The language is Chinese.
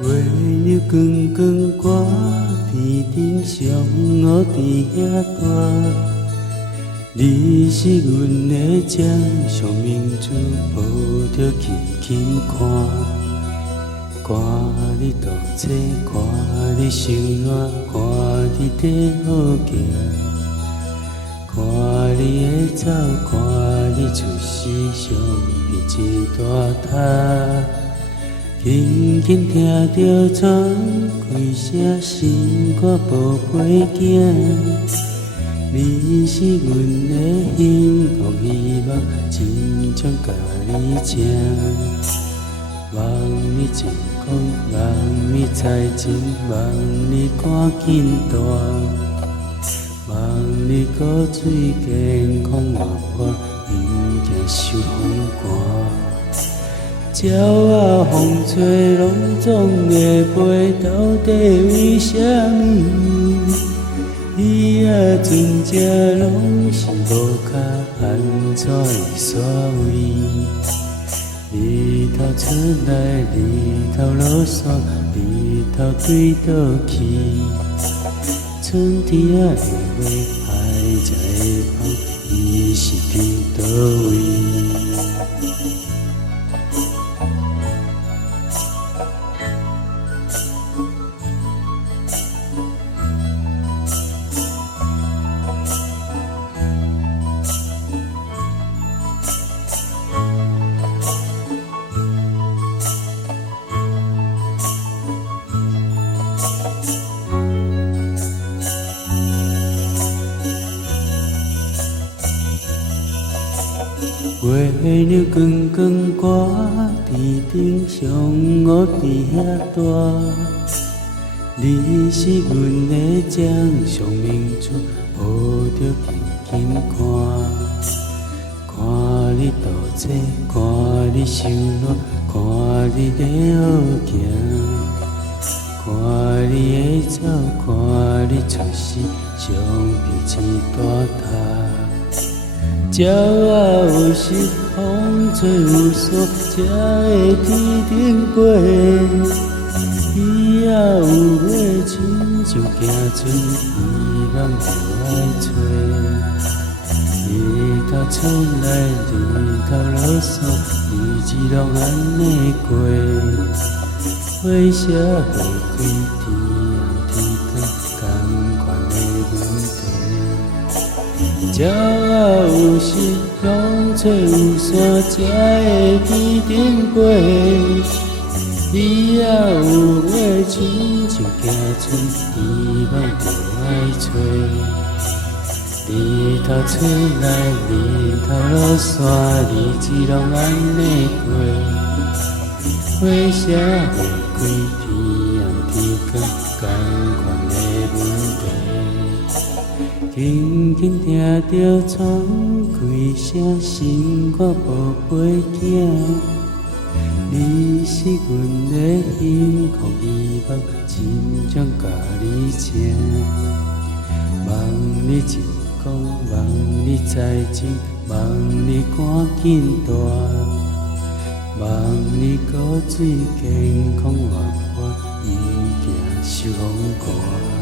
月亮光光挂天顶上，我伫遐大。你是阮的掌上明珠，抱着轻轻看。看你倒车，看你伤烂，看你在好行。看你的走，看你出世，上比一大塔。轻轻听着窗开声，心肝宝贝囝，你是阮的幸福希望，真想甲你请。望你成功，望你财前，望你赶紧大，望你骨髓健康活泼，毋惊受风寒。鸟仔风吹拢总会飞，到底为什么？伊仔船只拢是无脚，安怎会煞位？日头出来，日头落山，日头对倒去。春天仔的花，海才会芳，伊是伫倒位？月亮光光挂天顶上，我伫遐大。你是阮的掌上明珠，抱着轻轻看。看你倒车，看你伤烂，看你在好行。看你的走，看你出世，上比一大塔。鸟仔有时风吹有伞，才会天顶飞。鱼仔有尾，亲像行船，希望就爱找。日头出来，日头落山，日子拢安尼过。花谢花开，天暗天光，同款的问题。鸟仔有时风吹有伞，才会天顶飞。鱼仔有尾，亲像行船，希望就爱找。日头出来，日头落山，日子拢安尼过。花谢花开，天暗天光，同款的问题。轻轻听着窗开声，心肝宝贝囝，你是阮的幸福希望，真想甲你请。望你成功，望你财前，望你赶紧大，望你骨髓健康活泼，毋惊受风寒。